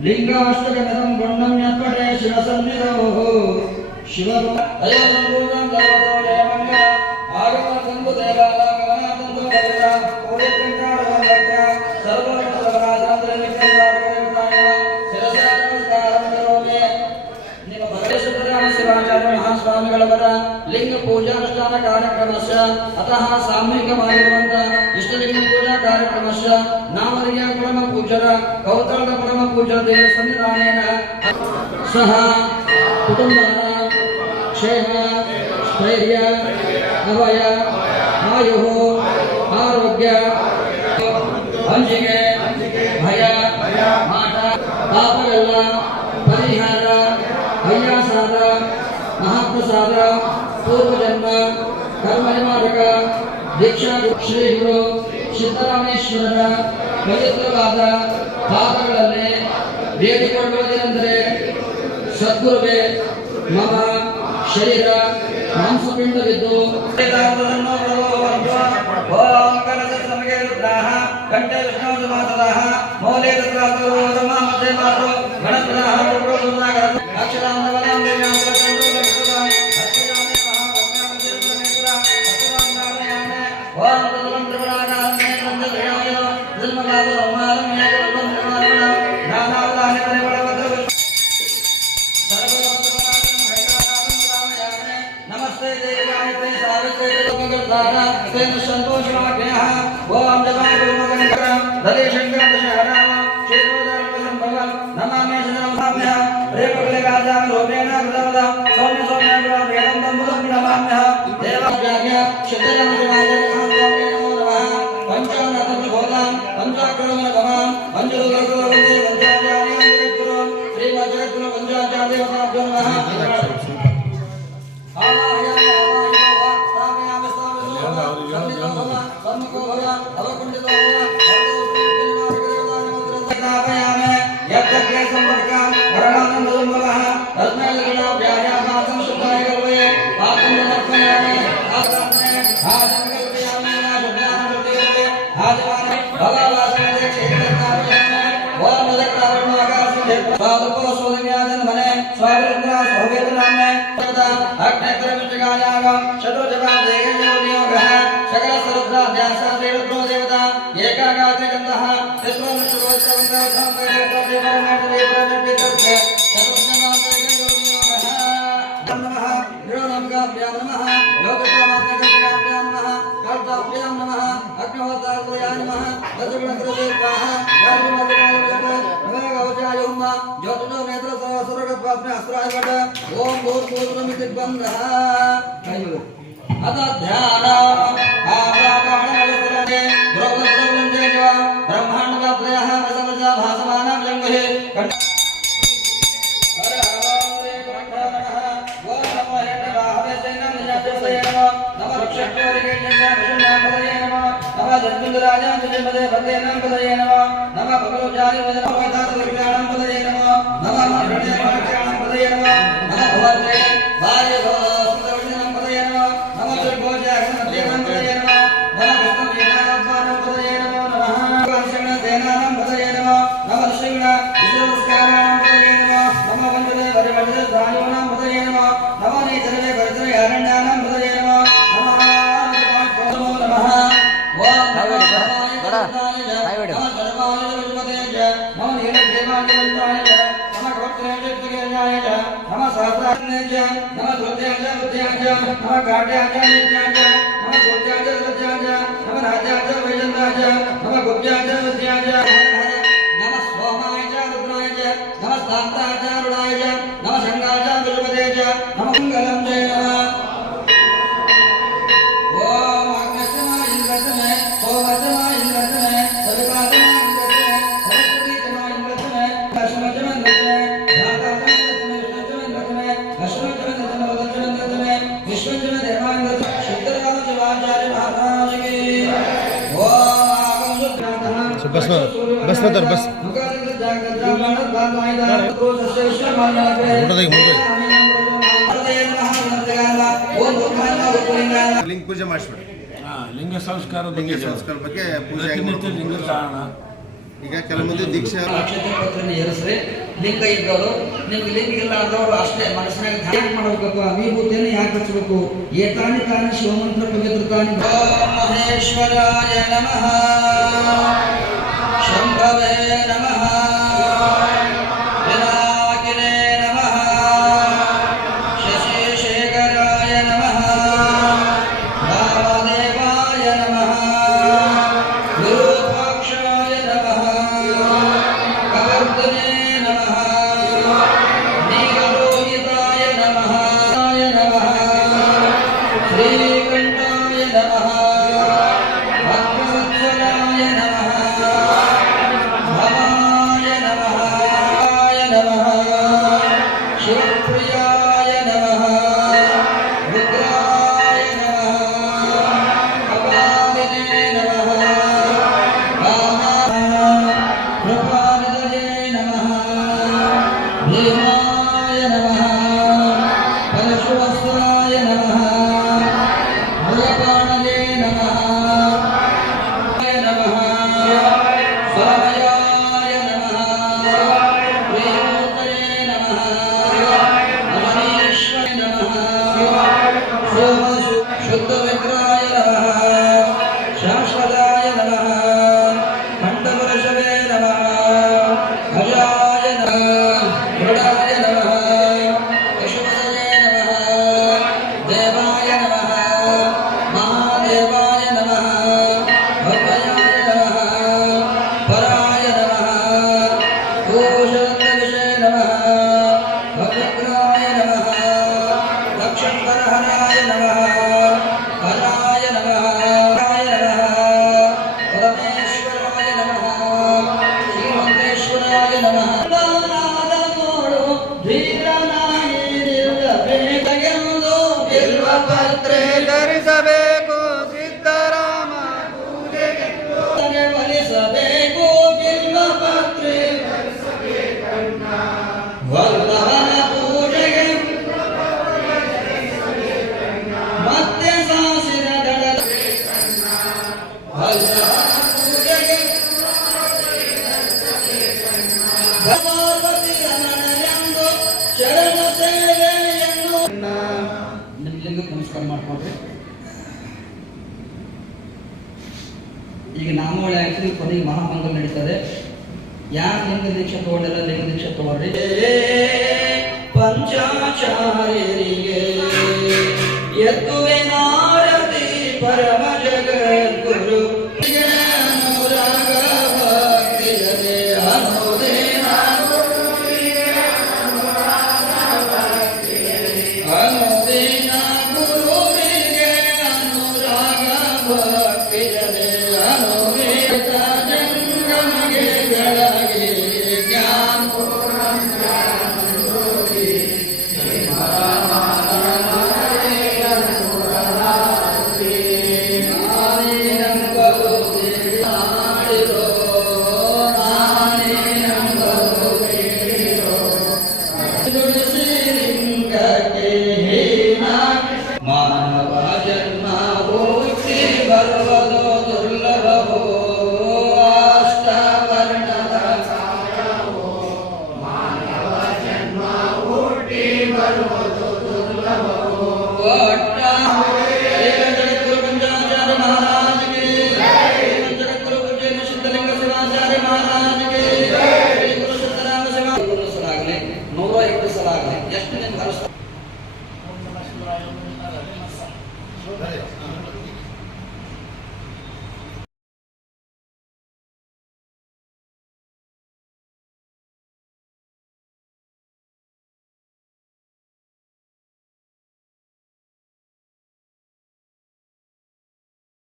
लिंगाष्टकमिदं पुण्यं यत्पटे शिवसन्निधौ शिवरो अयसम्पूर्णं सर्वतो देवङ्गा आगमनसन्तु देवालागमनासन्तु कविता पूरित्रिङ्गारवन्दत्या सर्वोत्तरवराजान्तरनित्यं शिरसा नमस्कारं करोमि ನಿಮ್ಮ ಭಗವೇಶ್ವರ ಶಿವಾಚಾರ್ಯ ಮಹಾಸ್ವಾಮಿಗಳವರ ಲಿಂಗ ಪೂಜಾನುಷ್ಠಾನ ಕಾರ್ಯಕ್ರಮಸ್ಯ ಅತಃ ಸಾಮೂಹಿಕವಾಗಿರುವಂತಹ ಇಷ್ಟಲಿಂಗ ಪೂಜಾ ಕಾರ್ಯಕ್ರಮಸ್ಯ ನಾಮರಿಯ ಪರಮ ಪೂಜ್ಯರ ಕೌತಳದ ಪರಮ ಪೂಜ್ಯ ದೇವ ಸನ್ನಿಧಾನೇನ ಸಹ ಕುಟುಂಬಾನ ಕ್ಷೇಮ ಸ್ಥೈರ್ಯ ಅಭಯ ಆಯು ಆರೋಗ್ಯ ಹಂಚಿಕೆ ಭಯ ಮಾಟ ಪಾಪವೆಲ್ಲ ಪರಿಹಾರ ಹಯ್ಯಾಸಾದ ಮಹಾಪ್ರಸಾದ ಪೂರ್ವಜನ್ಮ ಕರ್ಮನಿವಾರಕ ದೀಕ್ಷಾ ಶ್ರೀ ಗುರು ಸಿದ್ದರಾಮೇಶ್ವರರ ಪವಿತ್ರವಾದ ಪಾದಗಳಲ್ಲಿ ಬೇಡಿಕೊಳ್ಳುವುದೇನೆಂದರೆ ಸದ್ಗುರುವೇ ಮಮ ಶರೀರ ಮಾಂಸಪಿಂಡವಿದ್ದು ಕಂಠೆ ವಿಷ್ಣುಮಾತದಾಹ ಮೌಲ್ಯ ಮಧ್ಯೆ ಮಾತು ಗಣಪದಾಹ नमस्ते देवाय सावित्रे लोकगताना तेन संतोषमाज्ञः ओम जगन्नाथं दलेशंकर दशहराम श्रीरोदरसंभवं नमामि सदाम्यः रेपकलेगाजां लोभेन कृतवदा सौम्य सौम्य वेदं तम्बुलं नमाम्यः देवाज्ञ सिद्धजनसमाजं नमो नमः पंचानाथं भोलां पंचाक्रमण गमां पंचदुर्गवन्दे पंचाचार्यां गुरु श्रीमज्जगद्गुरु पंचाचार्य नमः ओम भूर्भुवस्सुमितिर्बन्धः अथ ध्यान आवाहनमवसरे द्रौपदीवन्दे ब्रह्माण्डव्याप्तयः समजा भासमानं जङ्गहे नमः भद्रेणां पदये नमः नमः भगवजानि वदनोदात विज्ञानं पदये नमः नमः मार्गण्यमाख्यानं पदये नमः नमः भवते वार्य भवसुतविष्णुं पदये नमः नमः दुर्गोजाग्नदेवं पदये नमः नमः विष्णुवेदात्मानं पदये नमः नमः कर्षणदेनानं पदये नमः नमः श्रीगण विष्णुस्काराणां पदये नमः नमः वन्दे वरवन्दे दानोनां पदये नमः नमः नेतरे वरदरे अरण्यानां पदये नमः नमः नमः ओम नमः बस नतर बस लिंग पूजा ಮಾಡಿಸ್ಬಿಡಿ ಲಿಂಗ ಸಂಸ್ಕಾರ ಬಗ್ಗೆ ಪೂಜೆ ಲಿಂಗ ದಾನ ಈಗ ಕೆಲವೊಂದು ದೀಕ್ಷಾ ನಕ್ಷತ್ರ ಪತ್ರನ ಏರಿಸ್ರಿ ಲಿಂಗ ಇದ್ದವರು ನಿಮ್ಗೆ ಲಿಂಗ ಇಲ್ಲ ಆದವರು ಅಷ್ಟೇ ಮನಸ್ಸಿನಾಗ ಧ್ಯಾನ ಮಾಡಬೇಕು ವಿಭೂತಿಯನ್ನು ಯಾಕೆ ಹಚ್ಚಬೇಕು ಏತಾನಿ ತಾನಿ ಶಿವಮಂತ್ರ ಪವಿತ್ರತಾನಿ ಓಂ ಮಹೇಶ್ವರಾಯ ನಮಃ ಶಂಭವೇ ನಮಃ ವಿನಾಯಕನೇ ನಮಃ ಶಶಿಶೇಖರಾಯ ನಮಃ ರಾಮದೇವಾಯ ನಮಃ ವಿರೂಪಾಕ್ಷಾಯ ನಮಃ ಕವರ್ಧನೆ ನಮಃ ನೀಲಲೋಹಿತಾಯ ನಮಃ ಶ್ರೀಕಂಠಾಯ ನಮಃ ಭಕ್ತವತ್ಸಲಾಯ ನಮಃ ಭವಾಯ ನಮಃ ನಮಃ ಶಿವಪ್ರಿಯಾಯ ನಮಃ ರುದ್ರಾಯ ನಮಃ ಕಪಾಲಿನೇ ನಮಃ ಕೃಪಾನಿಧಯೇ ನಮಃ ಭೀಮಾಯ ನಮಃ ಪರಶುವಸ್ತ್ರಾಯ ನಮಃ ಭಯಪಾಣಯೇ ನಮಃ ನಮಃ ಸ್ವಾಮಯಾಯ ನಮಃ ಪ್ರೇಮೋದಯೇ ನಮಃ ಅಮರೀಶ್ವರ ನಮಃ ಸೋಮ ಶುದ್ಧ ವಿಗ್ರಹಾಯ ನಮಃ ಶಾಶ್ವತಾಯ ನಮಃ ಕಂಠಪುರುಷವೇ ನಮಃ ಅಜಾಯ ನಮಃ ದೃಢಾಯ ನಮಃ ಯಶೋದಯೇ ನಮಃ ದೇವಾಯ ನಮಃ ಮಹಾದೇವಾಯ ನಮಃ ಭವ್ಯಾಯ ನಮಃ ಪರಾಯ ನಮಃ ಕೋಶರತ್ನವಿಷೇ ನಮಃ ಭವ್ಯಗ್ರಾಯ ನಮಃ ಲಕ್ಷಣಹರಾಯ ನಮಃ ಹರಾಯ ನಮಃ ಹರಾಯ ನಮಃ ಪರಮೇಶ್ವರಾಯ ನಮಃ ಶ್ರೀಮಂತೇಶ್ವರಾಯ ನಮಃ ನೋಡು ಧೀರನಾಗಿರಬೇಕೆಂದು ಬಿಲ್ವಪತ್ರೆ ಧರಿಸಬೇಕು ಸಿದ್ಧರಾಮ ಪೂಜೆಗೆ ಬಲಿಸಬೇಕು ಬಿಲ್ವಪತ್ರೆ ವಲ್ಲಭನ ಪೂಜೆಗೆ ಮತ್ತೆ ಸಾಸಿದ ದಡ ವಲ್ಲಭನ ಪೂಜೆಗೆ ಪಾರ್ವತಿ ರಮಣನೆಂದು ಶರಣ ಸೇವೆಯನ್ನು ನಿಮ್ಮ ಲಿಂಗಕ್ಕೆ ನಮಸ್ಕಾರ ಮಾಡ್ಕೊಳ್ರಿ. ಈಗ ನಾಮಾವಳಿ ಆಯ್ತು ಕೊನೆಗೆ ಮಹಾಮಂಗಲ್ ನಡೀತದೆ. ಯಾರು ಲಿಂಗ ದೀಕ್ಷೆ ತಗೊಂಡೆಲ್ಲ ಲಿಂಗ ದೀಕ್ಷೆ ತಗೊಳ್ರಿ. ಪಂಚಾಚಾರ್ಯರಿಗೆ ಎತ್ತುವೆ ನಾ